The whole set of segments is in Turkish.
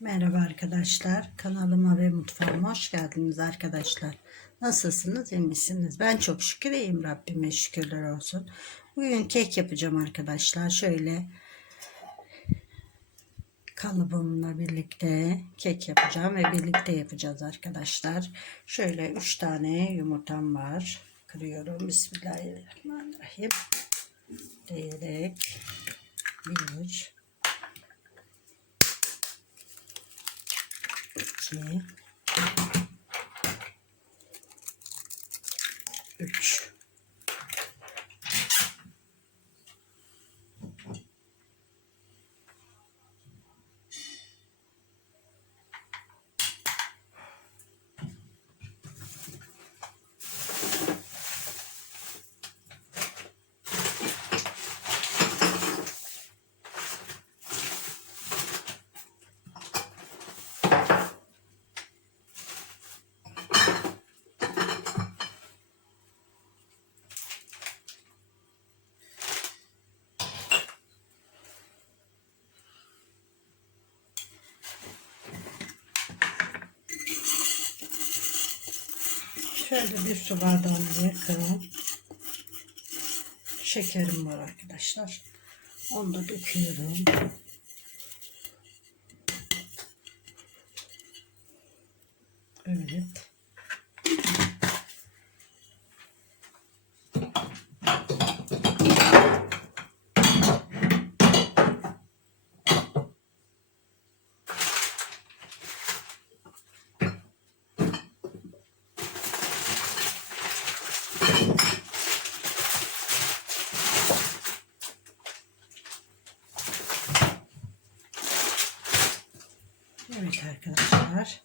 Merhaba arkadaşlar. Kanalıma ve mutfağıma hoş geldiniz arkadaşlar. Nasılsınız? iyi misiniz? Ben çok şükür iyiyim. Rabbime şükürler olsun. Bugün kek yapacağım arkadaşlar. Şöyle kalıbımla birlikte kek yapacağım ve birlikte yapacağız arkadaşlar. Şöyle 3 tane yumurtam var. Kırıyorum. Bismillahirrahmanirrahim. Diyerek bir iki, üç. Şöyle bir su bardağına yakın şekerim var arkadaşlar. Onu da döküyorum. Evet arkadaşlar.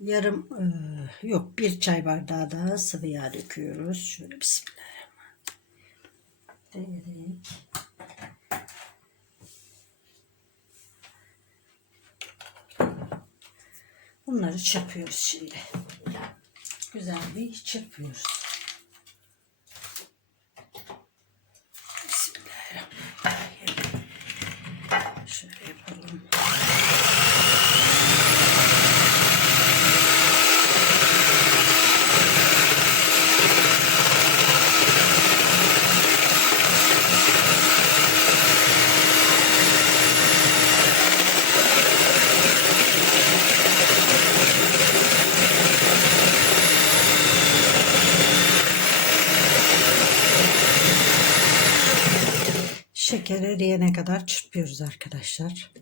Yarım eee, yok bir çay bardağı da sıvı yağ döküyoruz. Şöyle bismillahirrahmanirrahim. Diyerek. Bunları çırpıyoruz şimdi. Güzel bir çırpıyoruz. Bismillahirrahmanirrahim. Şöyle yapalım. Şeker eriyene kadar çırpıyoruz arkadaşlar.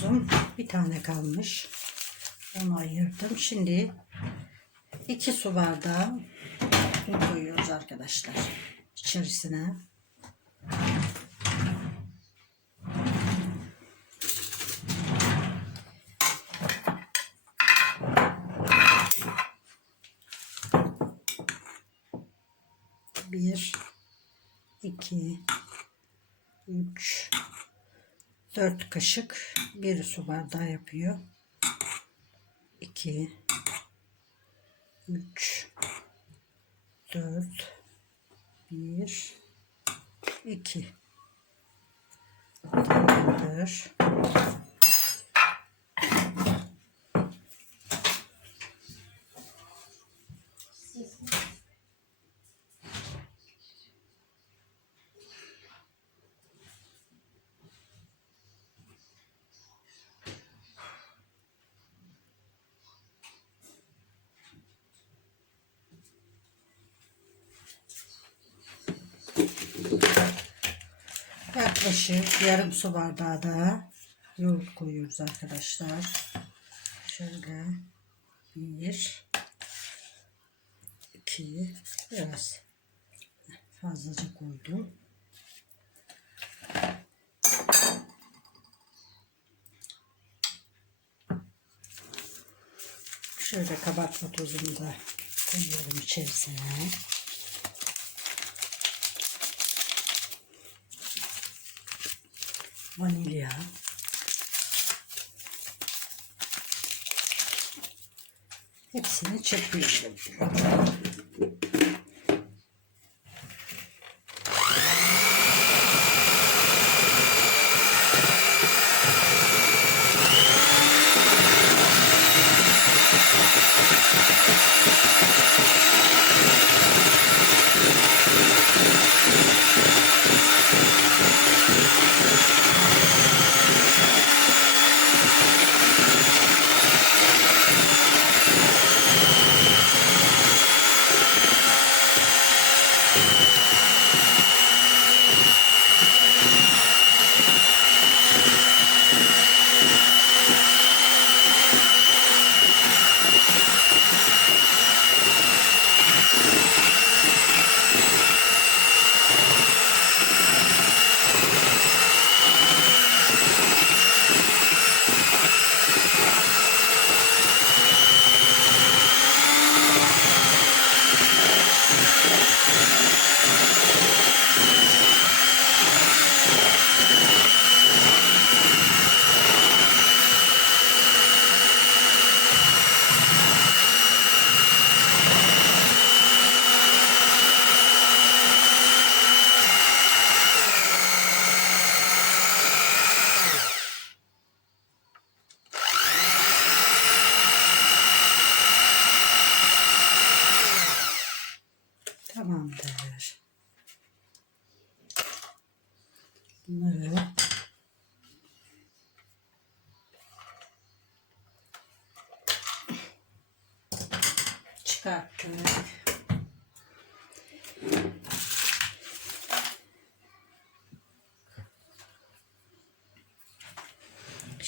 Tozum bir tane kalmış. Onu ayırdım. Şimdi iki su bardağı un koyuyoruz arkadaşlar. İçerisine. 1 2 3 4 kaşık 1 su bardağı yapıyor. 2 3 4 1 2 Tamamdır. Yaklaşık yarım su bardağı da yoğurt koyuyoruz arkadaşlar. Şöyle bir iki biraz fazlaca koydum. Şöyle kabartma tozunu da koyuyorum içerisine. Vanilya, hepsini çırpıyorum.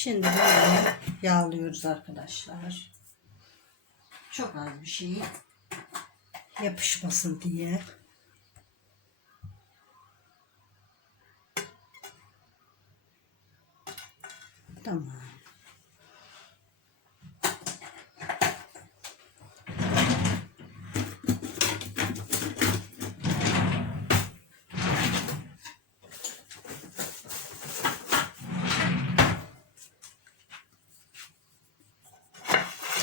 Şimdi böyle yağlıyoruz arkadaşlar. Çok az bir şey yapışmasın diye. Tamam.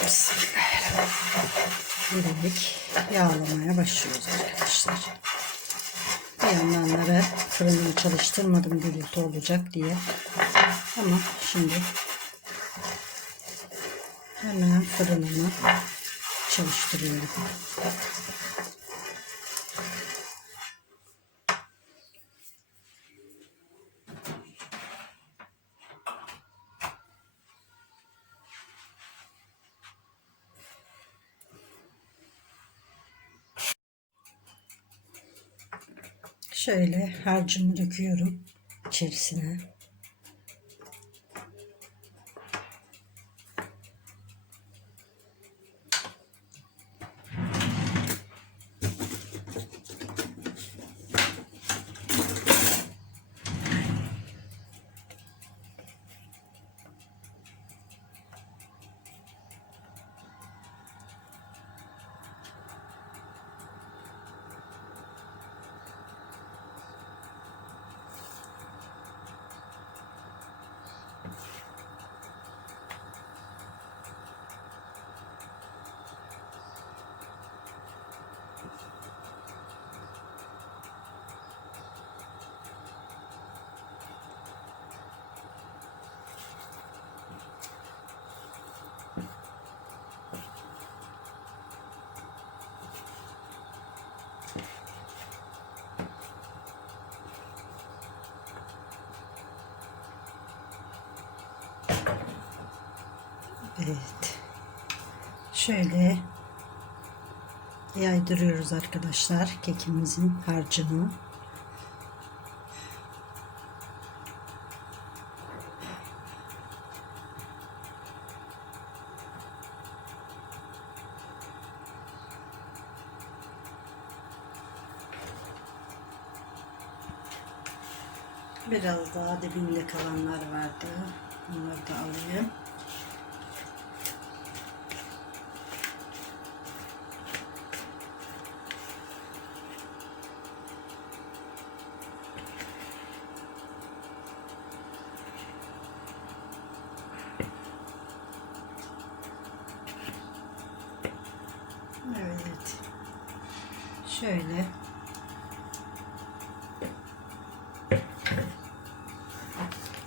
Bismillahirrahmanirrahim. yağlamaya başlıyoruz arkadaşlar. Bir yandan da ben fırınımı çalıştırmadım gürültü olacak diye. Ama şimdi hemen fırınımı çalıştırıyorum. Şöyle harcımı döküyorum içerisine. Evet. Şöyle yaydırıyoruz arkadaşlar kekimizin harcını. Biraz daha dibinde kalanlar vardı. Bunları da alayım. Evet. Şöyle.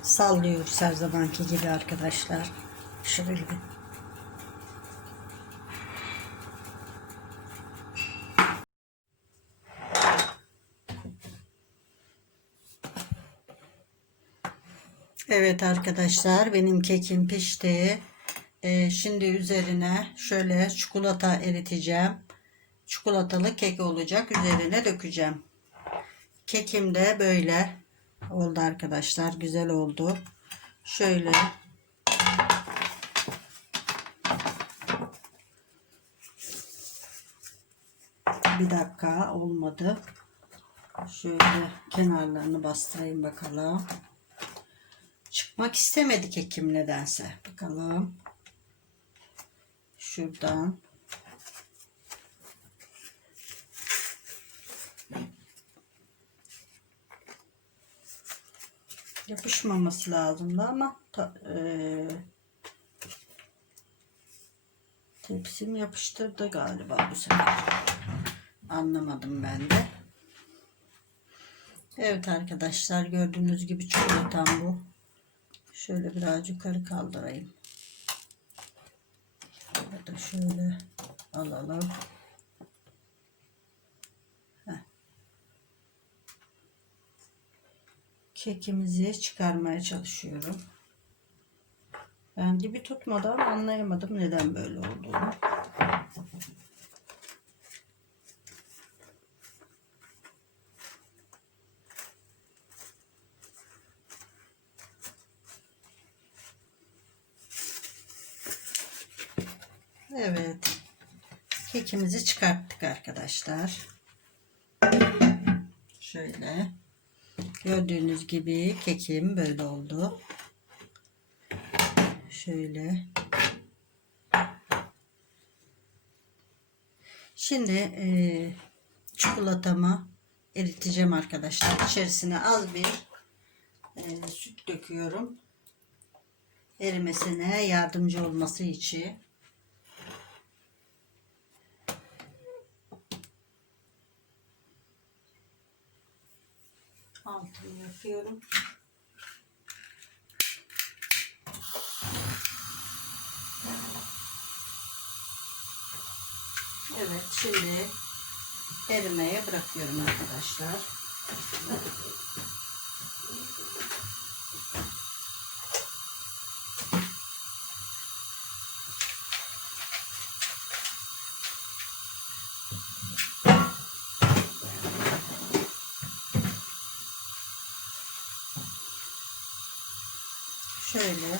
Sallıyoruz her zamanki gibi arkadaşlar. Şöyle. Evet arkadaşlar benim kekim pişti. Ee, şimdi üzerine şöyle çikolata eriteceğim. Çikolatalı kek olacak. Üzerine dökeceğim. Kekim de böyle oldu arkadaşlar. Güzel oldu. Şöyle bir dakika olmadı. Şöyle kenarlarını bastırayım bakalım. Çıkmak istemedi kekim nedense. Bakalım. Şuradan. Yapışmaması lazımdı ama ta, eee, tepsim yapıştırdı galiba bu sefer. Anlamadım ben de. Evet arkadaşlar gördüğünüz gibi çikolatam bu. Şöyle birazcık yukarı kaldırayım. Ya da şöyle alalım. Kekimizi çıkarmaya çalışıyorum. Ben dibi tutmadan anlayamadım neden böyle olduğunu. Evet. Kekimizi çıkarttık arkadaşlar. Şöyle. Gördüğünüz gibi kekim böyle oldu. Şöyle. Şimdi e, çikolatamı eriteceğim arkadaşlar. İçerisine az bir e, süt döküyorum. Erimesine yardımcı olması için. Yakıyorum. Evet şimdi erimeye bırakıyorum arkadaşlar. Şöyle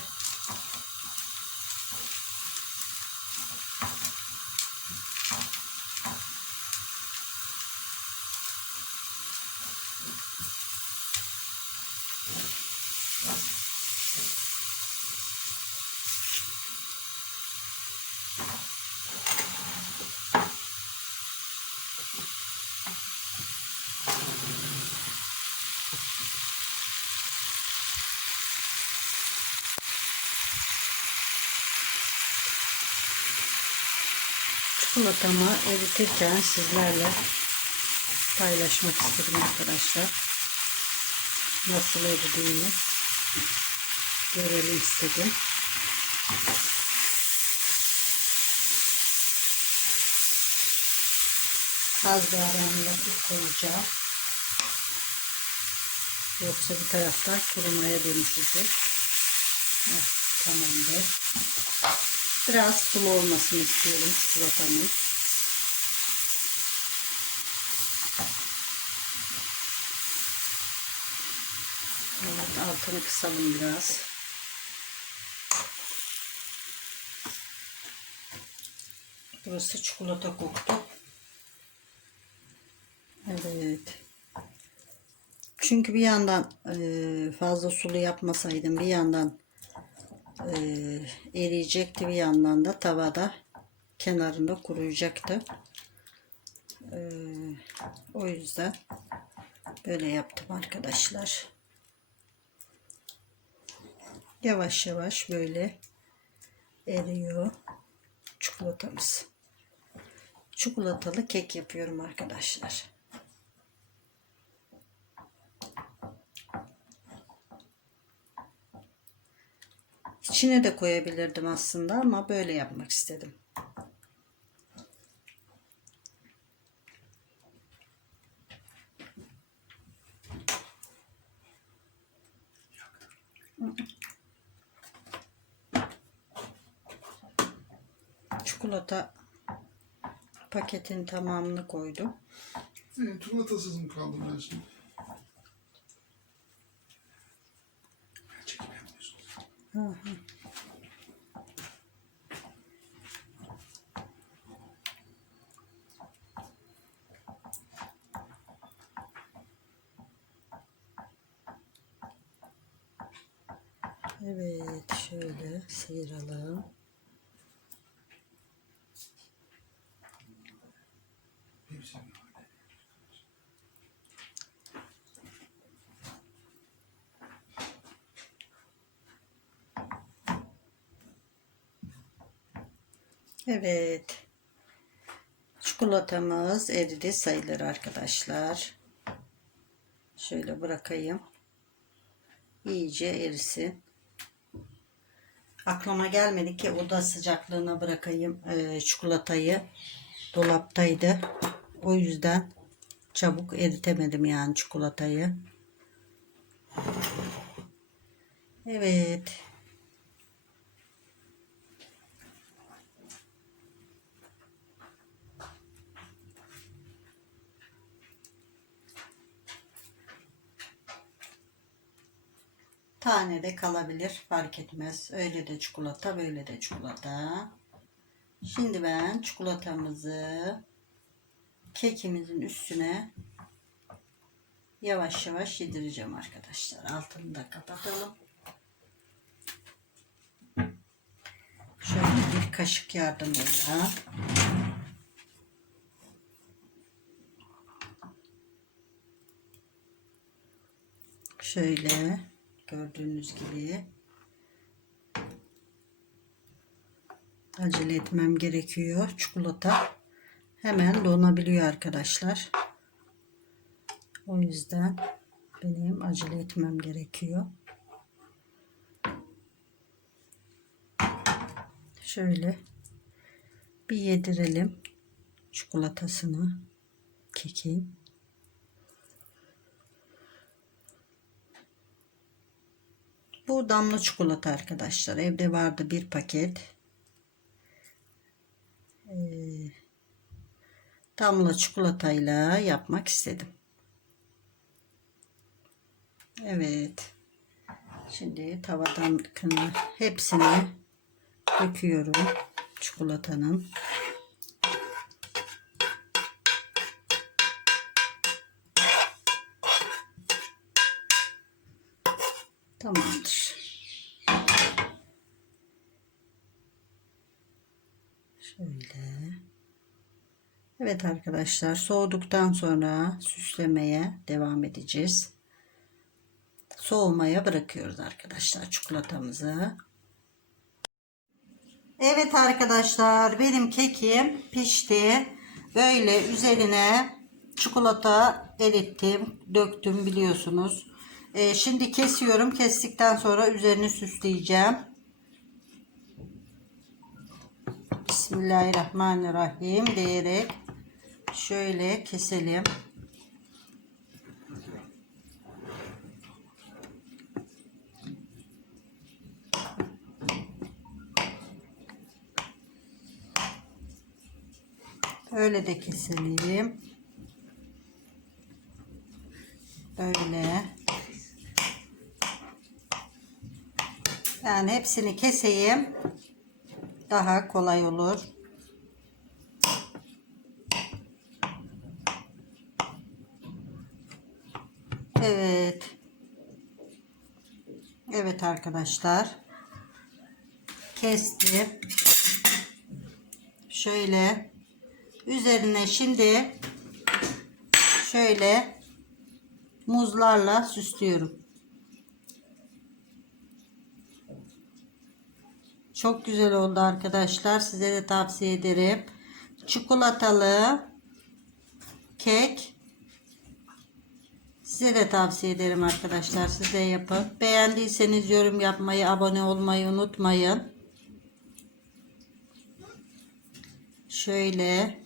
çikolatamı eritirken sizlerle paylaşmak istedim arkadaşlar. Nasıl eridiğini görelim istedim. Az daha ben yapıp koyacağım. Yoksa bir taraftan kurumaya dönüşecek. Heh, tamamdır. Biraz sulu olmasını istiyorum çikolatamın. Evet altını kısalım biraz. Burası çikolata koktu. Evet. Çünkü bir yandan e, fazla sulu yapmasaydım bir yandan e, eriyecekti bir yandan da tavada kenarında kuruyacaktı. E, o yüzden böyle yaptım arkadaşlar. Yavaş yavaş böyle eriyor çikolatamız. Çikolatalı kek yapıyorum arkadaşlar. İçine de koyabilirdim aslında ama böyle yapmak istedim. Çikolata paketin tamamını koydum. E, çikolatasız mı kaldım ben şimdi? Çekim yapıyorsun. Evet şöyle sıyıralım. Hepsi öyle. Evet. Çikolatamız eridi sayılır arkadaşlar. Şöyle bırakayım. İyice erisin. Aklıma gelmedi ki oda sıcaklığına bırakayım e, çikolatayı. Dolaptaydı. O yüzden çabuk eritemedim yani çikolatayı. Evet. Tane de kalabilir fark etmez. Öyle de çikolata böyle de çikolata. Şimdi ben çikolatamızı kekimizin üstüne yavaş yavaş yedireceğim arkadaşlar. Altını da kapatalım. Şöyle bir kaşık yardımıyla şöyle gördüğünüz gibi acele etmem gerekiyor. Çikolata hemen donabiliyor arkadaşlar. O yüzden benim acele etmem gerekiyor. Şöyle bir yedirelim çikolatasını kekin. Bu damla çikolata arkadaşlar. Evde vardı bir paket. Ee, damla çikolatayla yapmak istedim. Evet. Şimdi tavadan hepsini döküyorum çikolatanın. Tamamdır. Şöyle. Evet arkadaşlar soğuduktan sonra süslemeye devam edeceğiz. Soğumaya bırakıyoruz arkadaşlar çikolatamızı. Evet arkadaşlar benim kekim pişti. Böyle üzerine çikolata erittim, döktüm biliyorsunuz. Ee, şimdi kesiyorum. Kestikten sonra üzerini süsleyeceğim. Bismillahirrahmanirrahim diyerek şöyle keselim. Öyle de keselim. Böyle. Yani hepsini keseyim. Daha kolay olur. Evet. Evet arkadaşlar. Kestim. Şöyle. Üzerine şimdi şöyle muzlarla süslüyorum. Çok güzel oldu arkadaşlar. Size de tavsiye ederim. Çikolatalı kek Size de tavsiye ederim arkadaşlar. Siz de yapın. Beğendiyseniz yorum yapmayı, abone olmayı unutmayın. Şöyle.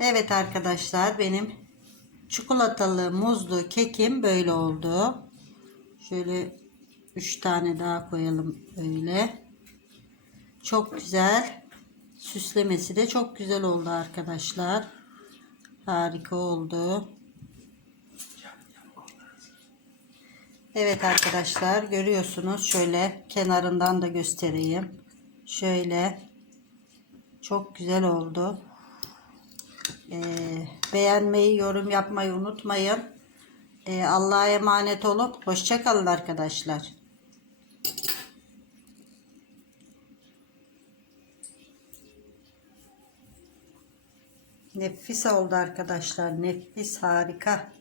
Evet arkadaşlar benim çikolatalı muzlu kekim böyle oldu. Şöyle 3 tane daha koyalım böyle. Çok güzel. Süslemesi de çok güzel oldu arkadaşlar. Harika oldu. Evet arkadaşlar görüyorsunuz şöyle kenarından da göstereyim. Şöyle çok güzel oldu. Ee, beğenmeyi, yorum yapmayı unutmayın. Ee, Allah'a emanet olun. Hoşçakalın arkadaşlar. Nefis oldu arkadaşlar. Nefis harika.